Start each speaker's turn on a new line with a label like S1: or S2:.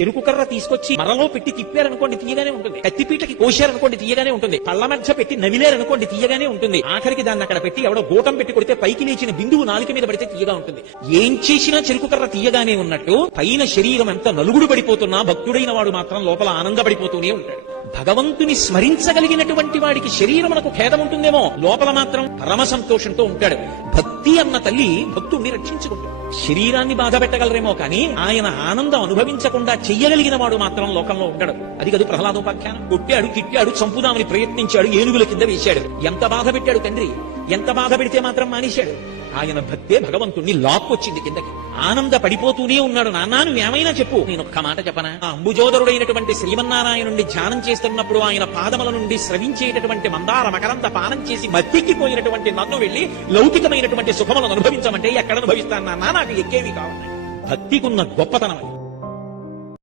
S1: చెరుకు కర్ర తీసుకొచ్చి మరలో పెట్టి తిప్పారనుకోండి తీయగానే ఉంటుంది. కత్తిపీటకి కోశారనుకోండి తీయగానే ఉంటుంది. పళ్ళ మధ్య పెట్టి నవిలేరనుకోండి తీయగానే ఉంటుంది. ఆఖరికి దాన్ని అక్కడ పెట్టి ఎవడో గోటం పెట్టి కొడితే పైకి లేచిన బిందువు నాలుక మీద పడితే తీయగా ఉంటుంది. ఏం చేసినా చెరుకు కర్ర తీయగానే ఉన్నట్టు పైన శరీరం ఎంత నలుగుడు పడిపోతున్నా భక్తుడైన వాడు మాత్రం లోపల ఆనందపడిపోతూనే ఉంటాడు. భగవంతుని స్మరించగలిగినటువంటి వాడికి శరీరమునకు ఖేదం ఉంటుందేమో లోపల మాత్రం పరమ సంతోషంతో ఉంటాడు. భక్తి అన్న తల్లి భక్తుడిని రక్షించుకుంటుంది. శరీరాన్ని బాధ పెట్టగలరేమో కానీ ఆయన ఆనందం అనుభవించకుండా చెయ్యగలిగిన వాడు మాత్రం లోకంలో ఉండడు. అది కదా ప్రహ్లాదోపాఖ్యానం. కొట్టాడు తిట్టాడు చంపుదామని ప్రయత్నించాడు ఏనుగుల కింద వేశాడు. ఎంత బాధ పెట్టాడు తండ్రి? ఎంత బాధ పెడితే మాత్రం మానేశాడు? ఆయన భక్తే భగవంతుణ్ణి లాక్కొచ్చింది కిందకి. ఆనంద పడిపోతూనే ఉన్నాడు. నాన్న నువ్వు ఏమైనా చెప్పు. నేను ఒక్క మాట చెప్పనా? ఆ అంబుజోదరుడైనటువంటి శ్రీమన్నారాయణుండి ధ్యానం చేస్తున్నప్పుడు ఆయన పాదముల నుండి స్రవించేటటువంటి మందార మకరంత పానం చేసి మత్తిక్కిపోయినటువంటి నన్ను వెళ్ళి లౌకికమైనటువంటి సుఖములను అనుభవించమంటే ఎక్కడ అనుభవిస్తాను నాన్న? నాకు ఎక్కేవి కావాలి భక్తికున్న గొప్పతనం అది.